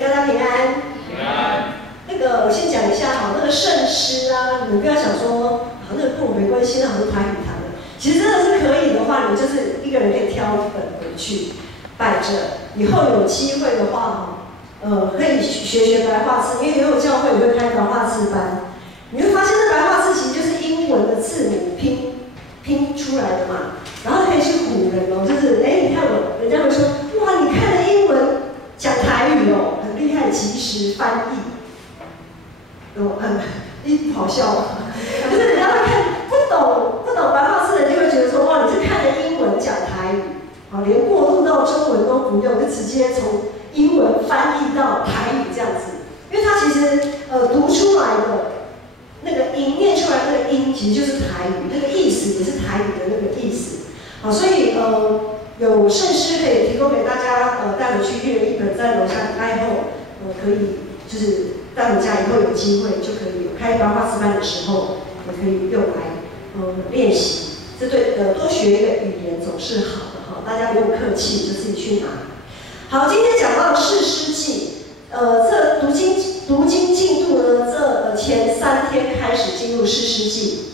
大家平安。平安。那个，我先讲一下哈，那个圣诗啊，你们不要想说，好，那个跟我没关系，那好像台语谈的。其实真的是可以的话，你就是一个人可以挑一本回去摆着。以后有机会的话，可以学白话字，因为也有教会也会开白话字班。你会发现，这白话字其实就是英文的字母拼出来的嘛。然后可以去唬人哦，就是你看我，人家会说，哇，你看了英文讲台语哦，很厉害，即时翻译。一好笑，就是人家会看不懂白话字的，就会觉得说，哇，你是看了英文讲台语，啊，连过渡到中文都不用，就直接从英文翻译到台语这样子，因为它其实读出来的那个音，念出来那个音，其实就是台语，那个意思也是台语的那个意思，好，所以有圣诗可以提供给大家，带回去一人一本，在楼下开后，可以就是带回家以后有机会就可以有开白话字班的时候，也可以用来练习。这对多学一个语言总是好的哈，大家不用客气，就自己去拿。好，今天讲到士师记，这读经进度呢，这前3天开始进入士师记。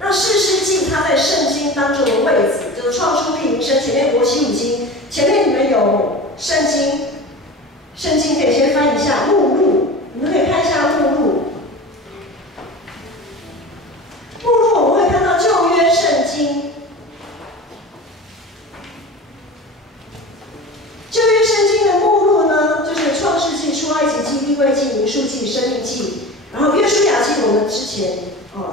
那士师记它在圣经当中的位置，就是创书第0生前面摩西五经，前面你们有圣经可以先翻一下目录，你们可以看一下目录。目录我们会看到旧约圣经，旧约圣经的目录呢，就是创世纪、出埃及记、利未记、民数记、申命记，然后约书亚记我们之前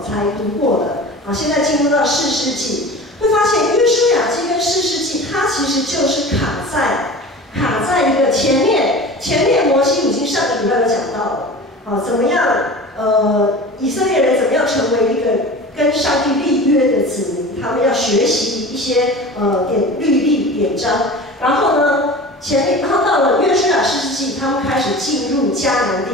才读过的，现在进入到士师记，会发现约书亚记跟士师记，它其实就是卡在一个前面摩西五经上个礼拜有讲到的，怎么样以色列人怎么样成为一个跟上帝立约的子民，他们要学习一些律例典章，然后呢然后到了约书亚士师记，他们开始进入迦南地，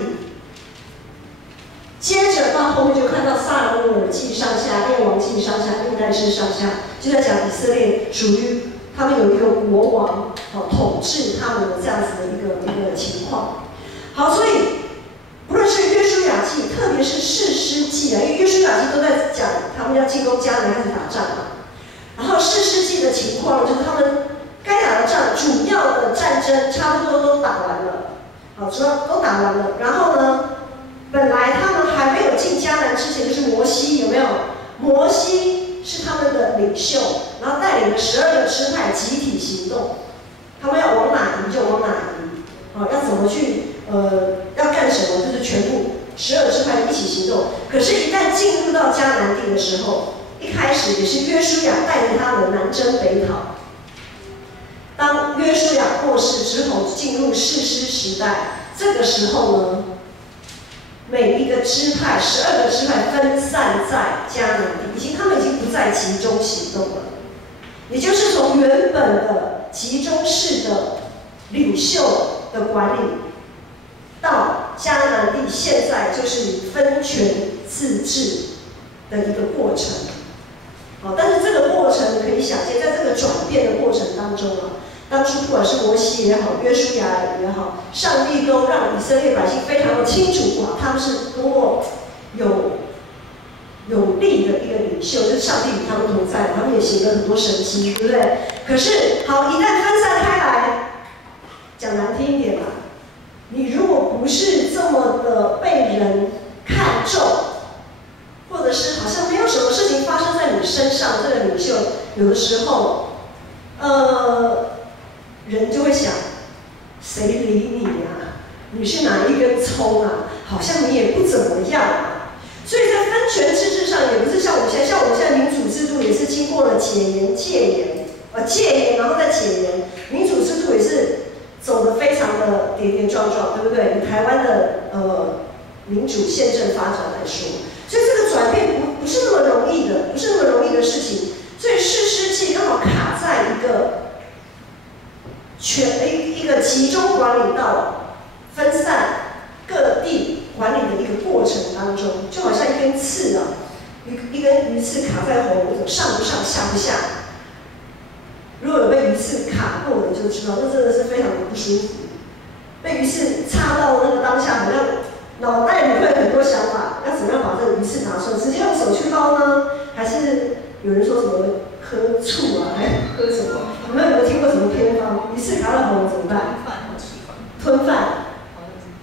接着到后面就看到撒母耳记上下、列王记上下、历代志上下，就在讲以色列属于他们有一个国王统治他们的这样子的一个情况。好，所以不论是约书亚记，特别是士师记啊，因为约书亚记都在讲他们要进攻迦南开始打仗嘛。然后士师记的情况就是他们该打的仗，主要的战争差不多都打完了，主要都打完了。然后呢，本来他们还没有进迦南之前，就是摩西有没有？摩西是他们的领袖，然后带领了12个支派集体行动，他们要往哪移就往哪移，要怎么去要干什么，就是全部12支派一起行动。可是，一旦进入到迦南地的时候，一开始也是约书亚带着他们南征北讨。当约书亚过世之后，进入士师时代，这个时候呢，每一个支派12个支派分散在迦南地，他们已经不再集中行动了，也就是从原本的集中式的领袖的管理，到迦南地现在就是以分权自治的一个过程。但是这个过程可以想见，在这个转变的过程当中当初不管是摩西也好，约书亚也好，上帝都让以色列百姓非常的清楚他们是多么有力的一个领袖，就是上帝与他们同在，他们也行了很多神迹，对不对？可是好，一旦分散开来，讲难听一点吧，你如果不是这么的被人看重，或者是好像没有什么事情发生在你身上，这个领袖有的时候，人就会想，谁理你呀？你是哪一根葱啊？好像你也不怎么样啊。所以在分权制度上，也不是像我们现在民主制度也是经过了戒严，然后再解严，民主制度也是走得非常的跌跌撞撞，对不对？以台湾的民主宪政发展来说，所以这个转变不是那么容易的事情。所以士师记刚好卡在一个集中管理到分散各地管理的一个过程当中，就好像一根刺一根鱼刺卡在喉咙，上不上下不下。如果有被鱼刺卡过的就知道，那真的是非常的不舒服。被鱼刺插到那个当下，好像脑袋里会有很多想法，要怎么样把这个鱼刺拿出来？直接用手去捞呢，还是有人说什么喝醋啊，还喝什么？你们有没有听过什么偏方？鱼刺卡到喉咙怎么办？吞饭，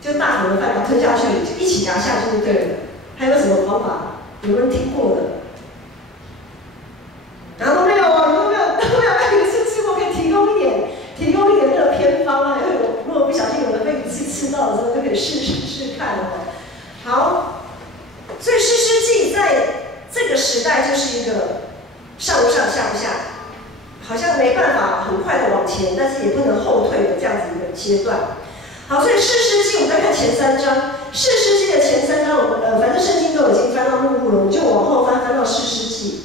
就大口的饭把它吞下去，就一起拿下去就对了。还有什么方法？有没有人听过的？然后都没有啊，都没有被鱼刺刺过，可以提供一点那个偏方啊。因为如果不小心有人被鱼刺刺到的时候，就可以试看哦。好，所以士师记在这个时代就是一个上下，好像没办法很快的往前，但是也不能后退的这样子一个阶段。好，所以士师记我们再看前3章，士师记的前3章我们反正圣经都已经翻到目录了，我们就往后翻到士师记。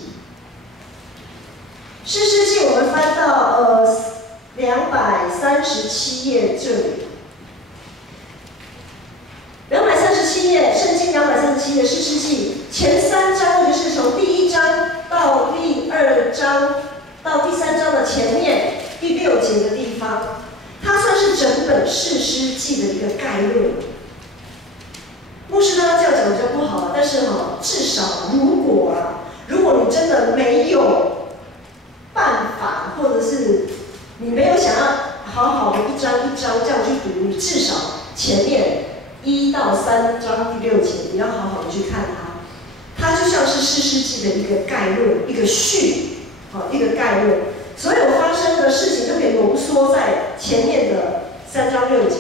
士师记我们翻到237页这里，237页，圣经237页，士师记前3章就是从第1章到第2章到第3章的前面第6节的地方，它算是整本士师记的一个概论。牧师刚刚这样讲比较不好，但是至少如果你真的没有办法，或者是你没有想要好好的一章一章这样去读，你至少前面1到3章第6节你要好好的去看它就像是士师记的一个概论，一个序，一个概论。所有发生的事情都可以浓缩在前面的3章6节，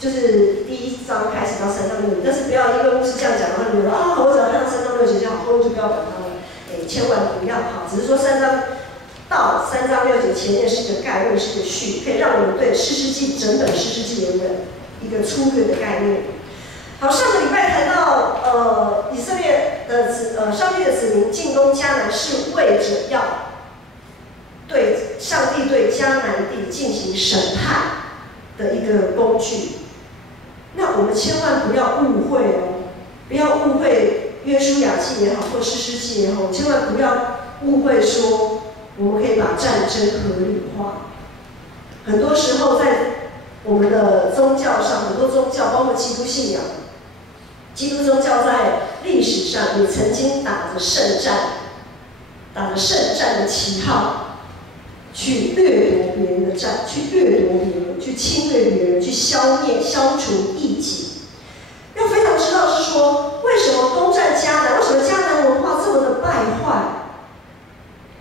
就是第1章开始到3章6节。但是不要因为牧师这样讲，然后你说我只要看到3章6节就好，后面就不要管它了。千万不要只是说3章到3章6节前面是一个概论，是一个序，可以让我们对士师记整本士师记有一个粗略的概念。好，上个礼拜谈到以色列的上帝的子民进攻迦南是为着要对上帝对迦南地进行审判的一个工具。那我们千万不要误会不要误会约书亚记也好，或士师记也好，千万不要误会说我们可以把战争合理化。很多时候在我们的宗教上，很多宗教包括基督信仰，基督宗教在历史上也曾经打着圣战的旗号，去掠夺别人的战，去掠夺别人，去侵略别人，去消除异己。要非常知道是说，为什么攻占迦南？为什么迦南文化这么的败坏？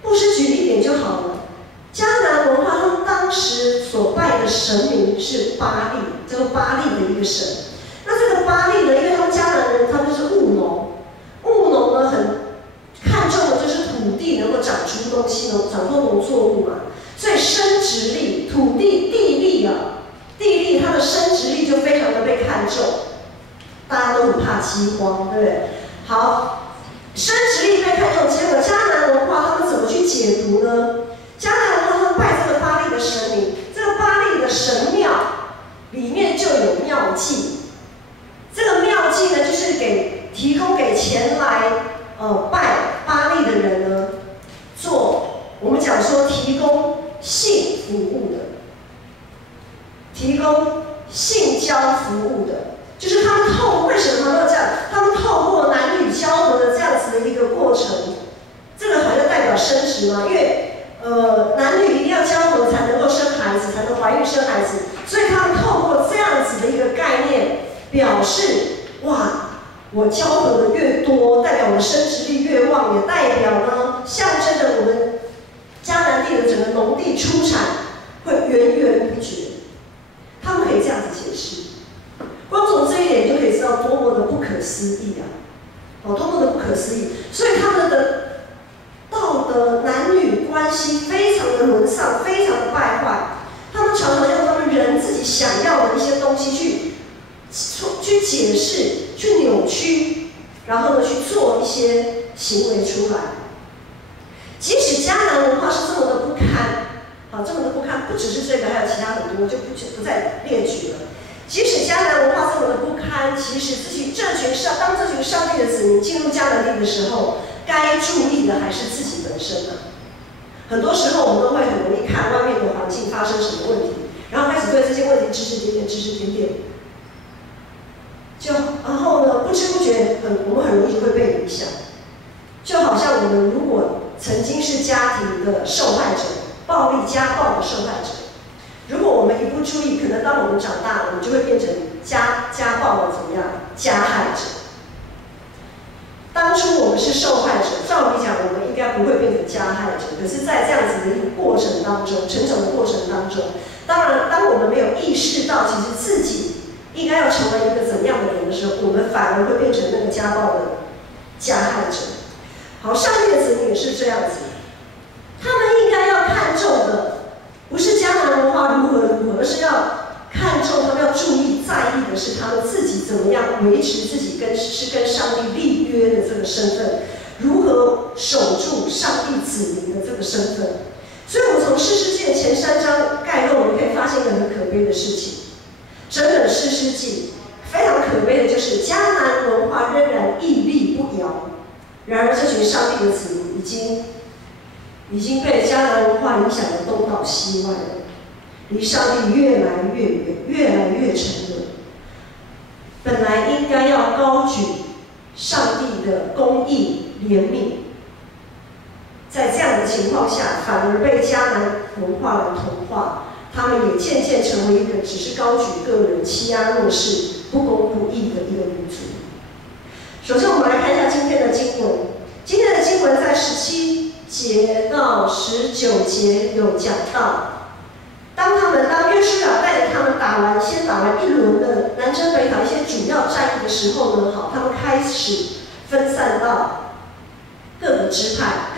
牧师举一点就好了。迦南文化他们当时所拜的神明是巴力，这个巴力的一个神。那这个巴力呢，因为他们迦南人他们是务农呢很看重的就是土地能够长出东西，长出农作物嘛，所以生殖力、土地、地利它的生殖力就非常的被看重，大家都很怕饥荒，对不对？好，生殖力被看重，结果迦南文化他们怎么去解读呢？迦南文化他们拜这个巴力的神明，这个巴力的神庙里面就有庙妓。这个庙妓呢，就是提供给前来拜巴力的人呢，做我们讲说提供性服务的，提供性交服务的，就是他们为什么他们要这样？他们透过男女交合的这样子的一个过程，这个好像代表生殖嘛，因为男女一定要交合才能够生孩子，才能怀孕生孩子，所以他们透过这样子的一个概念，表示我交合的越多，代表我的生殖力越旺，也代表呢，象征着我们迦南地的整个农地出产会源源不绝。他们可以这样子解释，光从这一点就可以知道多么的不可思议多么的不可思议。所以他们的道德男女关系非常的沦丧，非常的败坏。他们常常用他们人自己想要的一些东西去解释、去扭曲，然后呢去做一些行为出来。即使迦南文化是这么的不堪，这么的不堪，不只是这个，还有其他很多，就不再列举了。即使迦南文化这么的不堪，其实当这群上帝的子民进入迦南地的时候，该注意的还是自己本身很多时候我们都会很容易看外面的环境发生什么问题，然后开始对这些问题指指点点，指指点点。然后呢，不知不觉我们很容易会被影响。就好像我们如果曾经是家庭的受害者，暴力家暴的受害者，如果我们一不注意，可能当我们长大了，我们就会变成家暴的怎么样加害者。当初我们是受害者，照理讲我们应该不会变成加害者，可是，在这样子的一个过程当中，成长的过程当中，当然，当我们没有意识到其实自己应该要成为一个怎么样的人的时候，我们反而会变成那个家暴的加害者。好，上面的子女也是这样子，他们应该要看重的不是迦南文化如何，而是要看重他们要注意在意的是他们自己怎么样维持自己跟上帝立约的这个身份，如何守住上帝子民的这个身份。所以，我们从士师记的前3章概论，我们可以发现一个很可悲的事情。整本士师记非常可悲的就是迦南文化仍然屹立不摇。然而，这群上帝的子民已经被迦南文化影响的东倒西歪了，离上帝越来越远，越来越沉沦。本来应该要高举上帝的公义、怜悯，在这样的情况下，反而被迦南文化来同化。他们也渐渐成为一个只是高举个人、欺压弱势、不公不义的一个民族。首先，我们来看一下今天的经文。今天的经文在17节到19节有讲到，当约书亚带领他们先打完一轮的南征北讨一些主要战役的时候呢，好，他们开始分散到各个支派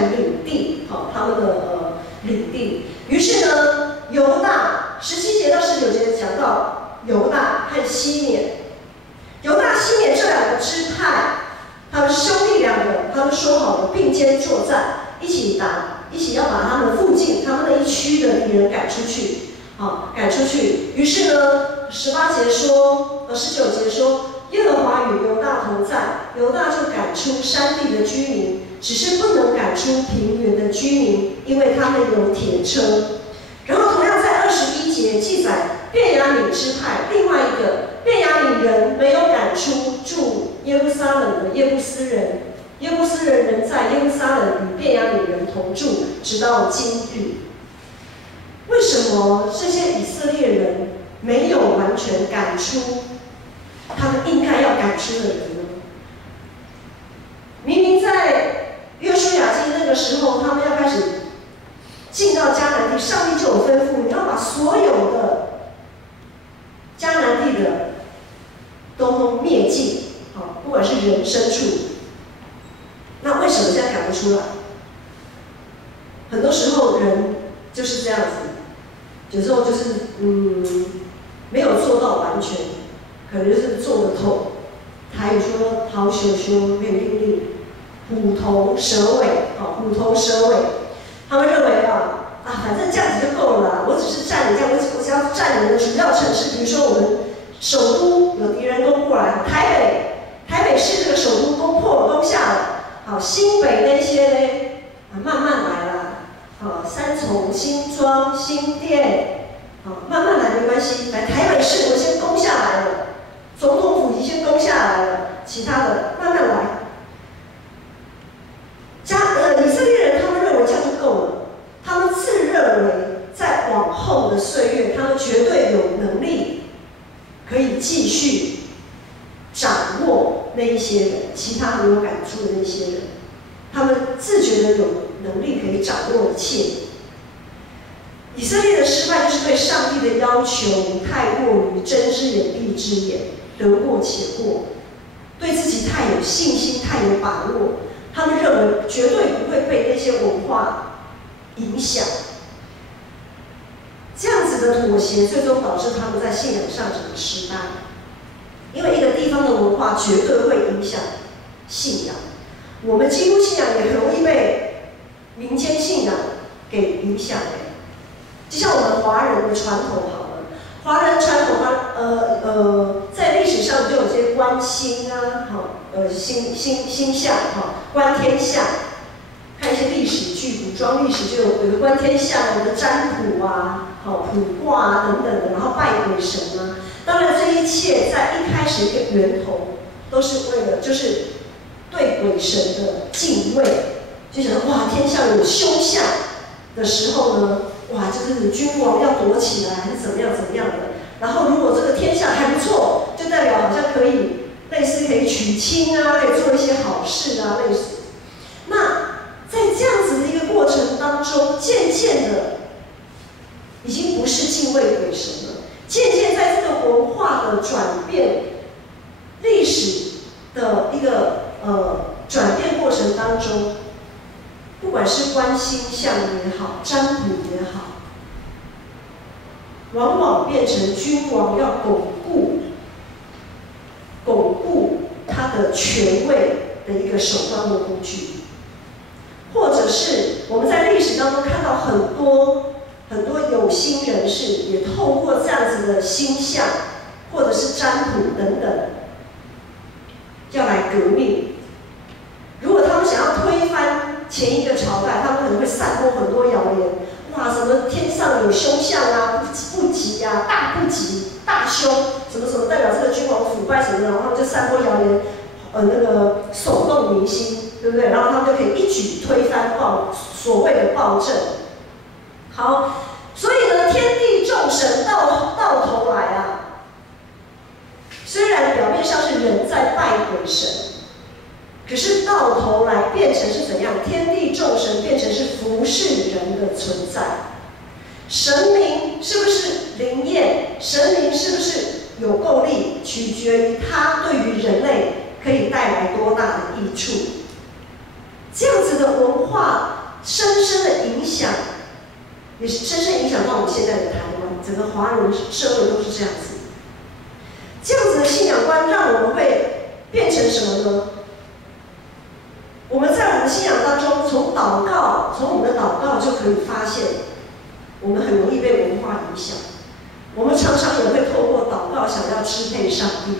的领地，好，他们的领地。于是呢，犹大17节到19节讲到犹大和西缅。犹大、西缅这2个支派，他们是兄弟2个，他们说好了并肩作战，一起要把他们附近他们那一区的敌人赶出去，赶出去。于是呢，19节说，耶和华与犹大同在，犹大就赶出山地的居民，只是不能赶出平原的居民，因为他们有铁车。然后同样在21节记载，便雅悯支派另外一个便雅悯人没有赶出住耶路撒冷的耶布斯人，耶布斯人仍在耶路撒冷与便雅悯人同住，直到今日。为什么这些以色列人没有完全赶出他们应该要赶出的人呢？明明在约书亚记那个时候，他们要开始进到迦南地，上帝就有吩咐，你要把所有的迦南地的都灭尽，不管是人牲畜。那为什么现在赶不出来？很多时候人就是这样子，有时候就是没有做到完全，可能就是做得透。台语说“头小小没有定力”，虎头蛇尾，虎头蛇尾。他们认为反正这样子就够了啦，我只是占领这样，我只要占领的主要城市，比如说我们首都有敌人攻过来，台北市这个首都攻下了，好，新北那些呢，慢慢来啦，好，三重、新庄、新店，好，慢慢来没关系，来台北市我先攻下来了，总统府已经先攻下来了，其他的慢慢来。以色列人他们认为这样就够了。他们自认为在往后的岁月，他们绝对有能力可以继续掌握那一些人，其他没有赶出的那些人，他们自觉的有能力可以掌握一切。以色列的失败就是对上帝的要求太过于睁只眼闭只眼，得过且过，对自己太有信心、太有把握，他们认为绝对不会被那些文化影响。这样子的妥协，最终导致他们在信仰上整个失败。因为一个地方的文化绝对会影响信仰。我们基督信仰也很容易被民间信仰给影响。就像我们华人的传统好了，华人传统在历史上就有些观星啊，星象，观天象。看一些历史剧，古装历史就有个观天象的占卜啊，卜卦啊等等的，然后拜鬼神啊。当然，这一切在一开始一个源头都是为了就是对鬼神的敬畏，就想哇，天下有凶相的时候呢，哇，就是君王要躲起来，还是怎么样的。然后如果这个天下还不错，就代表好像可以类似可以娶亲啊，可以做一些好事啊，类似。那在这样子的一个过程当中，渐渐的已经不是敬畏鬼神了，渐渐在这个文化的转变、历史的一个转变过程当中，不管是观星象也好，占卜也好，往往变成君王要巩固他的权位的一个手段或工具，或者是我们在历史当中看到很多有心人士也透过这样子的星象或者是占卜等等，要来革命。如果他们想要推翻前一个朝代，他们可能会散播很多谣言，哇，什么天上有凶相啊，不吉啊，大不吉，大凶，什么代表这个君王腐败什么的，然后他们就散播谣言，那个耸动民心，对不对？然后他们就可以一举推翻所谓的暴政。好，所以呢，天地众神到头来啊，虽然表面上是人在拜鬼神，可是到头来变成是怎样？天地众神变成是服侍人的存在。神明是不是灵验？神明是不是有够力？取决于他对于人类可以带来多大的益处。这样子的文化深深的影响，也是深深影响到我们现在的台湾，整个华人社会都是这样子。这样子的信仰观让我们会变成什么呢？我们在我们的信仰当中，从我们的祷告就可以发现，我们很容易被文化影响。我们常常也会透过祷告想要支配上帝，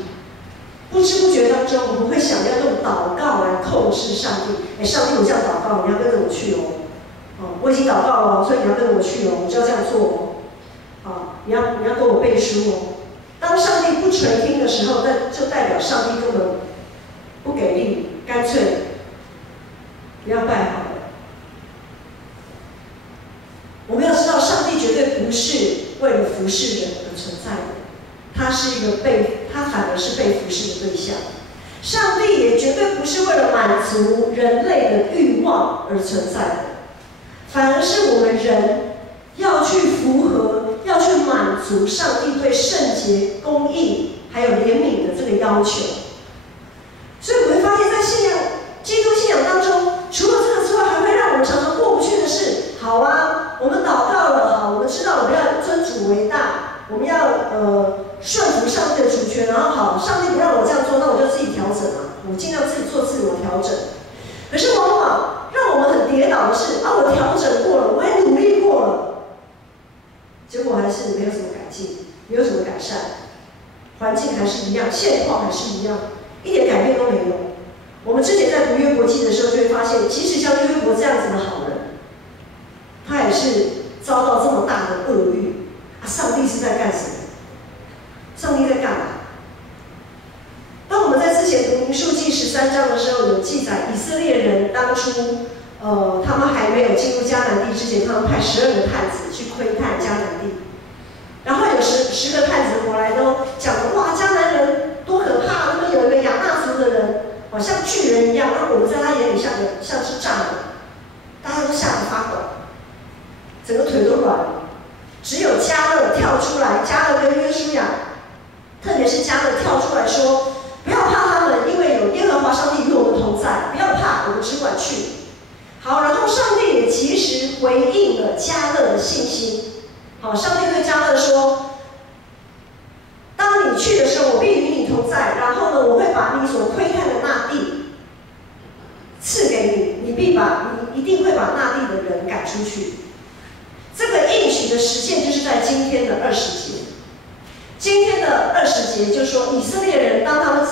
不知不觉当中，我们会想要用祷告来控制上帝。上帝，我这样祷告，你要跟着我去哦。我已经祷告了，所以你要跟着我去哦，我就要这样做哦。你要跟我背书哦。当上帝不垂听的时候，那就代表上帝根本不给力，干脆不要拜好了。我们要知道，上帝绝对不是为了服侍人而存在的，他反而是被服侍的对象。上帝也绝对不是为了满足人类的欲望而存在的，反而是我们人要去符合、要去满足上帝对圣洁、公义还有怜悯的这个要求。所以我们会发现，在基督信仰当中，除了这个之外，还会让我们常常过不去的是：好啊，我们祷告了，好，我们知道我们要尊主为大，我们要顺服上帝的主权，然后好，上帝不让我这样做，那我就自己调整啊，我尽量自己做自我调整。可是往往让我们很跌倒的是，我调整过了，我也努力过了，结果还是没有什么改进，没有什么改善，环境还是一样，现况还是一样，一点改变都没有。我们之前在读约伯记的时候，就会发现，其实像约伯这样子的好人，他也是遭到这么大的厄运上帝是在干什么？上帝在干嘛？当我们在之前读民数记13章的时候，有记载以色列人当初，他们还没有进入迦南地之前，他们派12个探子去窥探迦南地，然后有10个探子回来都讲了，哇，迦南人多可怕！那边有一个亚纳族的人，像巨人一样，而我们在他眼里像是蚱蜢，大家都吓得发抖，整个腿都软了。只有迦勒跳出来，迦勒跟约书亚，特别是迦勒跳出来说：“不要怕他们，因为有耶和华上帝与我们同在，不要怕，我们只管去。”好，然后上帝也及时回应了迦勒的信心。好，上帝对迦勒说：“当你去的时候，我必与你同在。然后呢，我会把你所窥探的那地赐给你，你一定会把那地的人赶出去。”这个应许的实现就是在今天的20节。今天的20节就说，以色列人当他们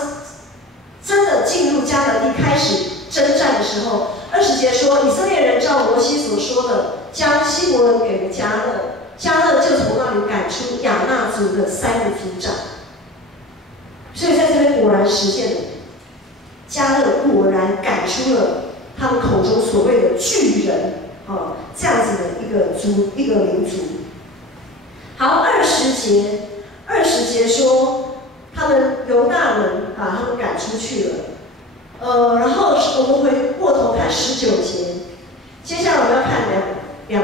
真的进入迦南地开始征战的时候，20节说，以色列人照摩西所说的，将希伯伦给了迦勒，迦勒就从那里赶出亚衲族的3个族长。所以在这边果然实现了，迦勒果然赶出了他们口中所谓的巨人这样子的一个民族。好，20节说他们犹大人把他们赶出去了。然后我们回过头看19节，接下来我们要看两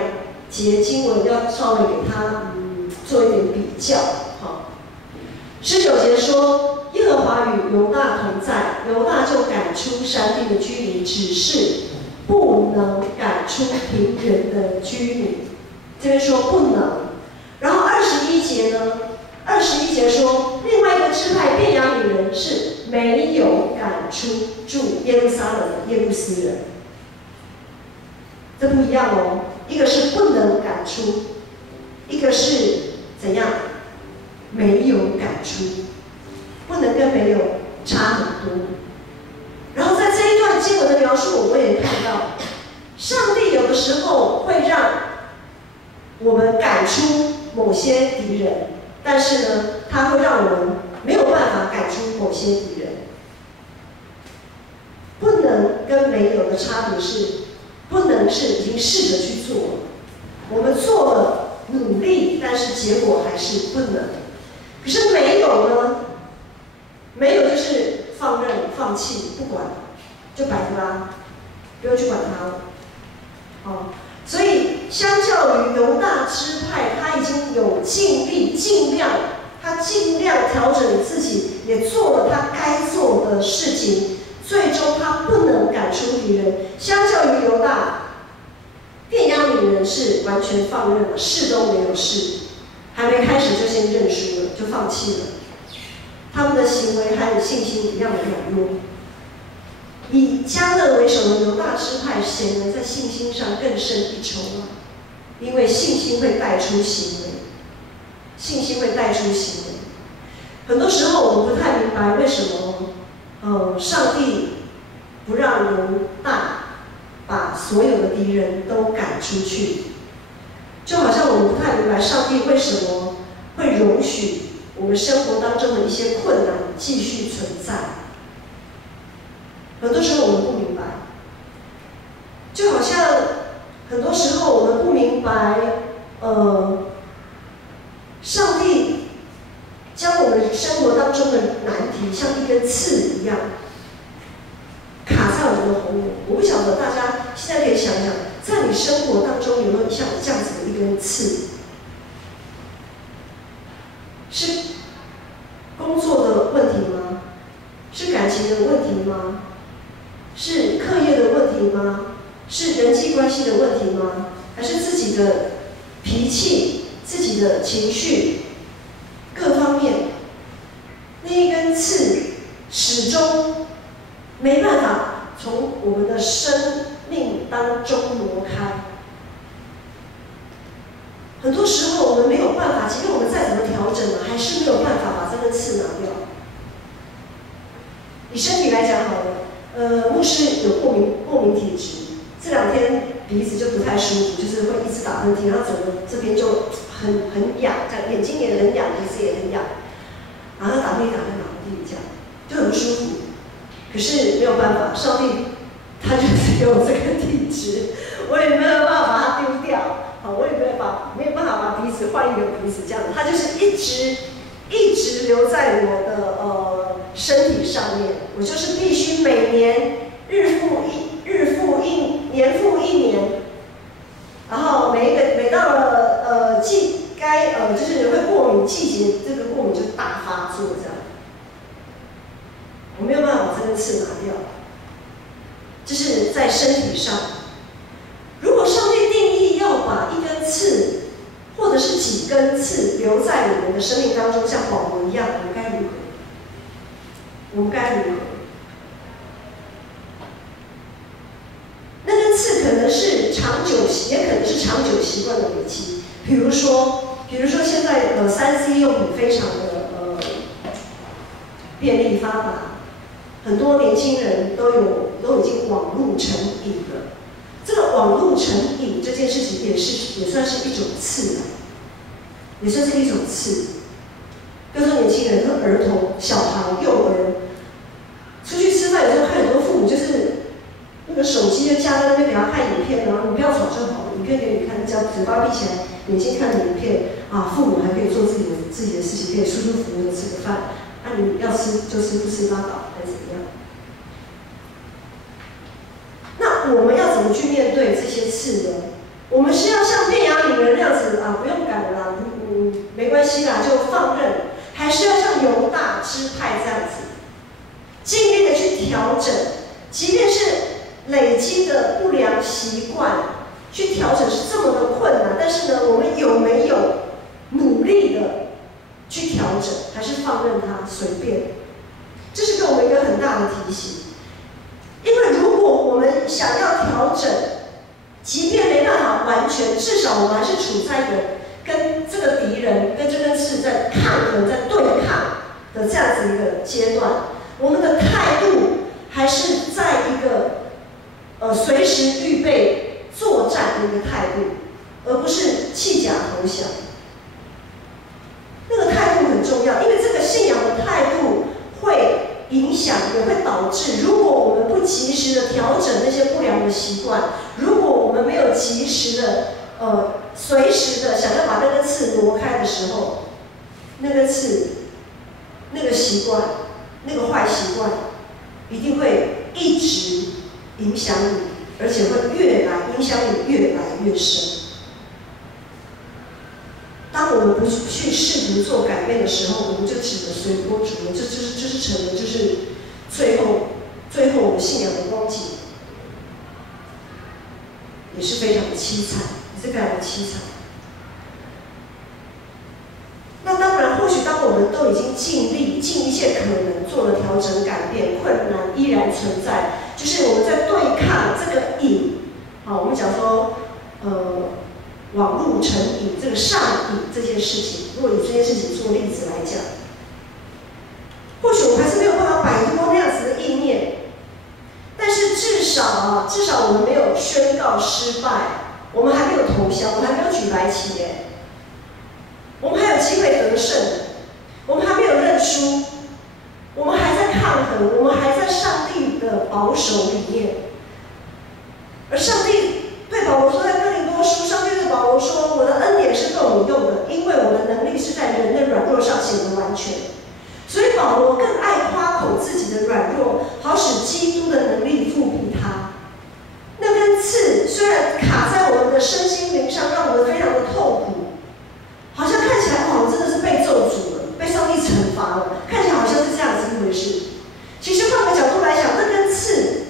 节经文，要稍微给他做一点比较。好，19节说耶和华与犹大同在，犹大就赶出山地的居民，只是不能赶出平原的居民。这边说不能。然后21节呢？21节说，另外一个支派便雅悯人是没有赶出住耶路撒冷的耶布斯人，这不一样哦。一个是不能赶出，一个是怎样？没有赶出，不能跟没有差很多。然后在这一段经文的描述，我们也看到，上帝有的时候会让我们赶出某些敌人，但是呢，他会让我们没有办法赶出某些敌人。不能跟没有的差别是，不能是已经试着去做了，我们做了努力，但是结果还是不能。可是没有呢？没有就是放任、放弃、不管，就摆着吧，不用去管它了。所以相较于犹大支派，他已经有尽力、尽量调整自己，也做了他该做的事情，最终他不能赶出敌人。相较于犹大，便雅悯人是完全放任了，试都没有试，还没开始就先认输了，就放弃了。他们的行为还有信心一样的软弱。以迦勒为首的犹大支派显然在信心上更胜一筹啊，因为信心会带出行为，信心会带出行为。很多时候我们不太明白为什么，上帝不让犹大把所有的敌人都赶出去，就好像我们不太明白上帝为什么会容许我们生活当中的一些困难继续存在。很多时候我们不明白，就好像很多时候我们不明白，上帝将我们生活当中的难题像一根刺一样卡在我们的喉咙。我不晓得大家现在可以想想，在你生活当中有没有像这样子的一根刺？是工作的问题吗？是感情的问题吗？是课业的问题吗？是人际关系的问题吗？还是自己的脾气、自己的情绪各方面，那一根刺始终没办法从我们的生命当中挪开。很多时候我们没有办法，即便我们再怎么调整了，还是没有办法把这根刺拿掉。以身体来讲好了，牧师有过敏体质，这2天鼻子就不太舒服，就是会一直打喷嚏，然后整个这边就很痒，这样眼睛也很痒，鼻子也很痒，然后打喷嚏这样就很不舒服。可是没有办法，上帝他就是给我这个体质，我也没有办法把它丢掉。我也没有办法把鼻子换一个鼻子这样，它就是一直留在我的身体上面。我就是必须每年日复一年复一年，然后每到了就是会过敏季节，这个过敏就大发作这样。我没有办法把这根刺拿掉，这是在身体上。如果上帝定义要把一根刺，或者是几根刺留在我们的生命当中，像保罗一样，我们该如何？我们该如何？那根刺可能是长久，也可能是长久习惯的累积。比如说现在3C 用品非常的便利发达，很多年轻人都已经网路成瘾了。这个网路成瘾这件事情也算是一种刺，也算是一种刺。比如说年轻人、儿童、小孩、幼儿，出去吃饭有时候看很多父母就是那个手机就架在那边给他看影片，然后你不要吵就好了，影片给你看，只要嘴巴闭起来，眼睛看着影片啊，父母还可以做自己的事情，可以舒舒服服的吃个饭。你要吃就吃，不吃拉倒，还是怎么样？那我们要怎么去面对这些刺呢？我们是要像便雅悯人那样子啊，不用赶了啦，没关系啦，就放任，还是要像犹大支派这样子，尽力的去调整，即便是累积的不良习惯，去调整是这么的困难，但是呢，我们有没有努力的去调整，还是放任它随便？这是给我们一个很大的提醒。因为如果我们想要调整，即便没办法完全，至少我们还是处在一个跟这个敌人、跟这根刺在抗衡、在对抗的这样子一个阶段。我们的态度还是在一个随时预备作战的一个态度，而不是弃甲投降。那个态度很重要，因为这个信仰的态度会影响，也会导致，如果我们不及时的调整那些不良的习惯，如果我们没有及时的随时的想要把那根刺挪开的时候，那根刺、那个习惯、那个坏习惯，一定会一直影响你，而且会影响你越来越深。当我们不去试图做改变的时候，我们就只能随波逐流，就是成了就是最后我们信仰的光景，也是非常的凄惨，也是非常的凄惨。那当然，或许当我们都已经尽一切可能做了调整改变，困难依然存在，就是我们在对抗这个瘾。好，我们讲说网络成瘾，这个上瘾这件事情，如果以这件事情做例子来讲，或许我们还是没有办法摆脱那样子的意念，但是至少我们没有宣告失败，我们还没有投降，我们还没有举白旗耶，我们还有机会得胜，我们还没有认输，我们还在抗衡，我们还在上帝的保守里面，而上帝对保罗说，在哥林多书，上帝对保罗说：“我的恩典是够你用的，因为我的能力是在人的软弱上显得完全。”所以保罗更爱夸口自己的软弱，好使基督的能力复辟他。那根刺虽然卡在我们的身心灵上，让我们非常的痛苦，好像看起来我真的是被咒诅了，被上帝惩罚了，看起来好像是这样子一回事。其实换个角度来想，那根刺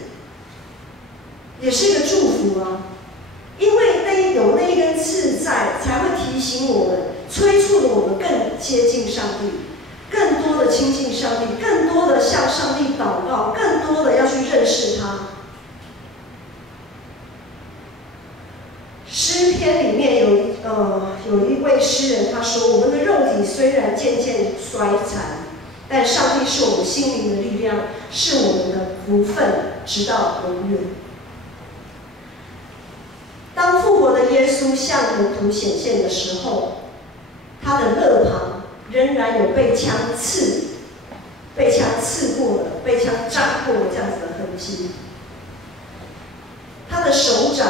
也是一个祝福啊。因为有那一根刺在，才会提醒我们，催促了我们更接近上帝，更多的亲近上帝，更多的向上帝祷告，更多的要去认识他。诗篇里面有一位诗人，他说：“我们的肉体虽然渐渐衰残，但上帝是我们心灵的力量，是我们的福分，直到永远。”当复活的耶稣向门徒显现的时候，他的肋旁仍然有被枪刺过的、被枪扎过的这样子的痕迹。他的手掌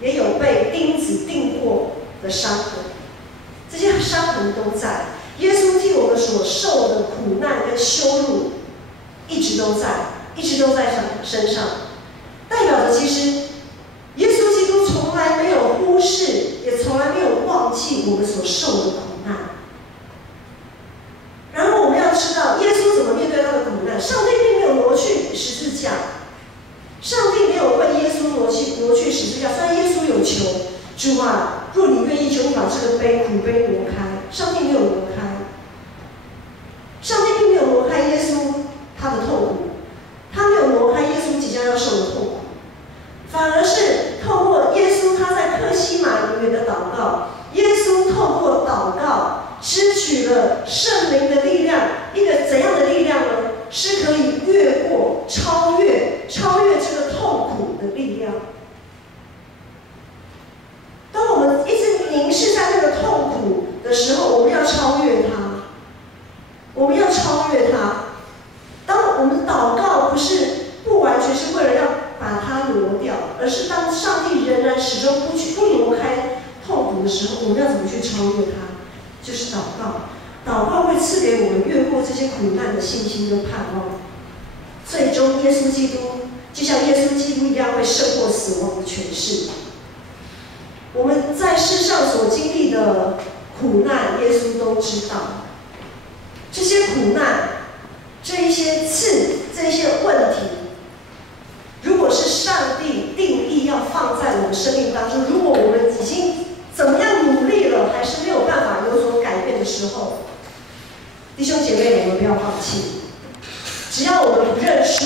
也有被钉子钉过的伤痕，这些伤痕都在。耶稣替我们所受的苦难跟羞辱，一直都在身上，代表着其实耶稣基督从来没有忽视，也从来没有忘记我们所受的苦难。然后我们要知道，耶稣怎么面对他的苦难？上帝并没有挪去十字架，上帝没有为耶稣挪去十字架。虽然耶稣有求，主啊，若你愿意，求你把这个苦杯挪开。上帝没有挪开，上帝并没有挪开耶稣他的痛苦，他没有挪开耶稣即将要受的痛苦。反而是透过耶稣他在客西马尼园的祷告，耶稣透过祷告时候，我们要怎么去超越它？就是祷告。祷告会赐给我们越过这些苦难的信心跟盼望。最终，耶稣基督就像耶稣基督一样，会胜过死亡的权势。我们在世上所经历的苦难，耶稣都知道。这些苦难，这一些刺，这一些问题，如果是上帝定义要放在我们生命当中，如果我们已经怎么样努力了，还是没有办法有所改变的时候，弟兄姐妹，我们不要放弃。只要我们不认输，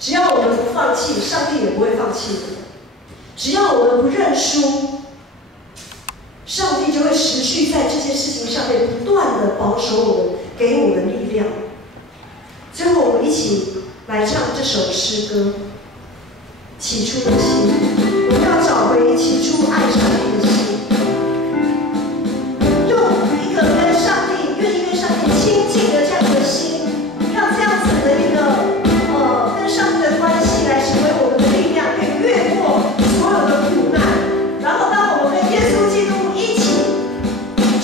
只要我们不放弃，上帝也不会放弃我们。只要我们不认输，上帝就会持续在这件事情上面不断的保守我们，给我们力量。最后，我们一起来唱这首诗歌《起初的心》，我们要找回起初爱上帝的心，用一个跟上帝愿意跟上帝亲近的这样的心，让这样子的一个跟上帝的关系来成为我们的力量，可以越过所有的苦难。然后，当我们跟耶稣基督一起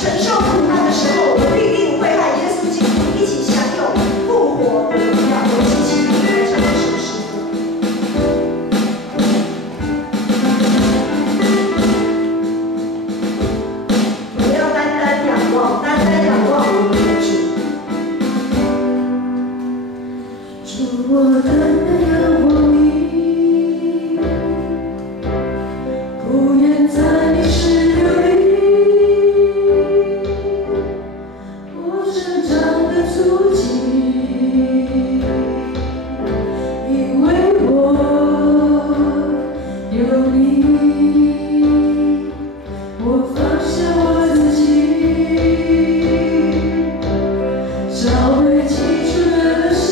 承受苦难的时候，我们必定会和耶稣基督一起享有复活的荣耀。我们一起来唱这首诗歌。我们要单单仰望，单单仰望我们的主。主，我单单仰望你，不愿在你石榴里，我生长的足迹，因为我有你，我放下我自己，找回起初的心。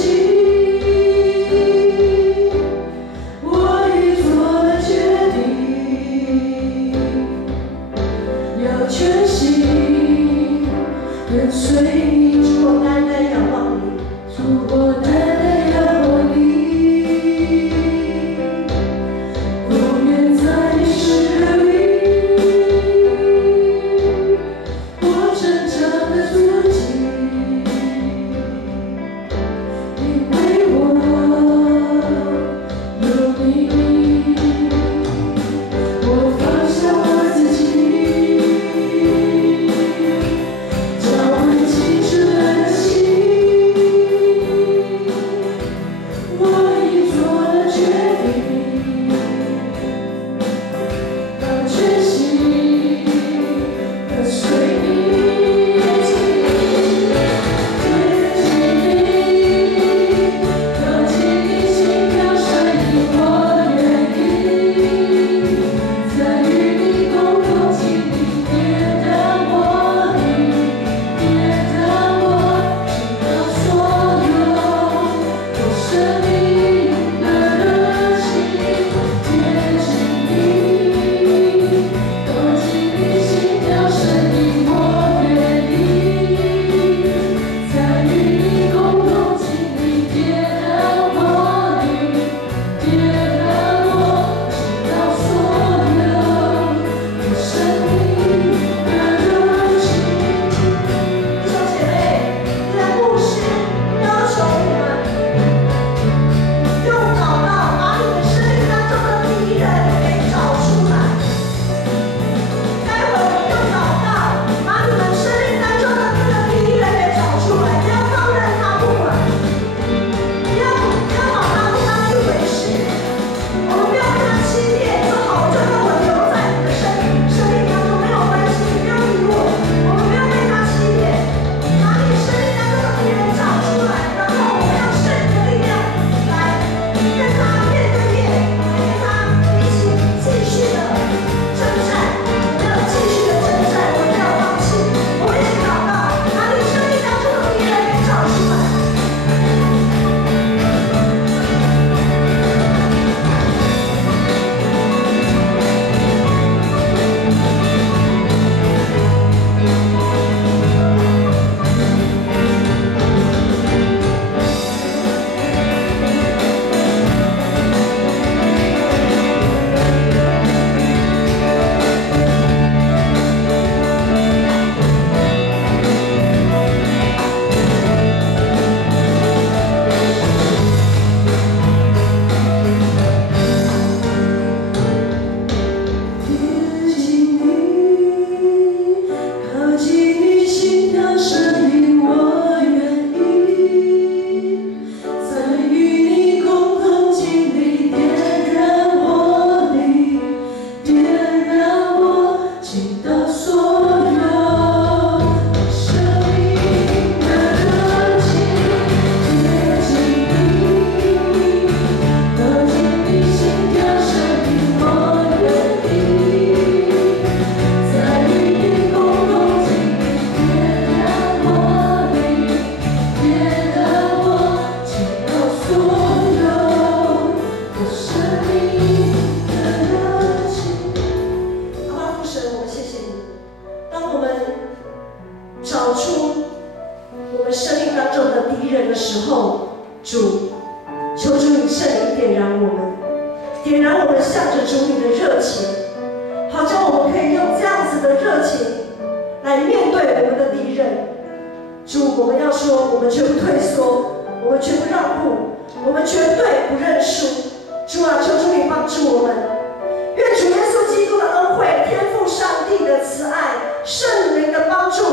我们生命当中的敌人的时候，主，求主你圣灵点燃我们，点燃我们向着主你的热情，好叫我们可以用这样子的热情来面对我们的敌人。主，我们要说，我们绝不退缩，我们绝不让步，我们绝对不认输。主啊，求主你帮助我们，愿主耶稣基督的恩惠、天父上帝的慈爱、圣灵的帮助，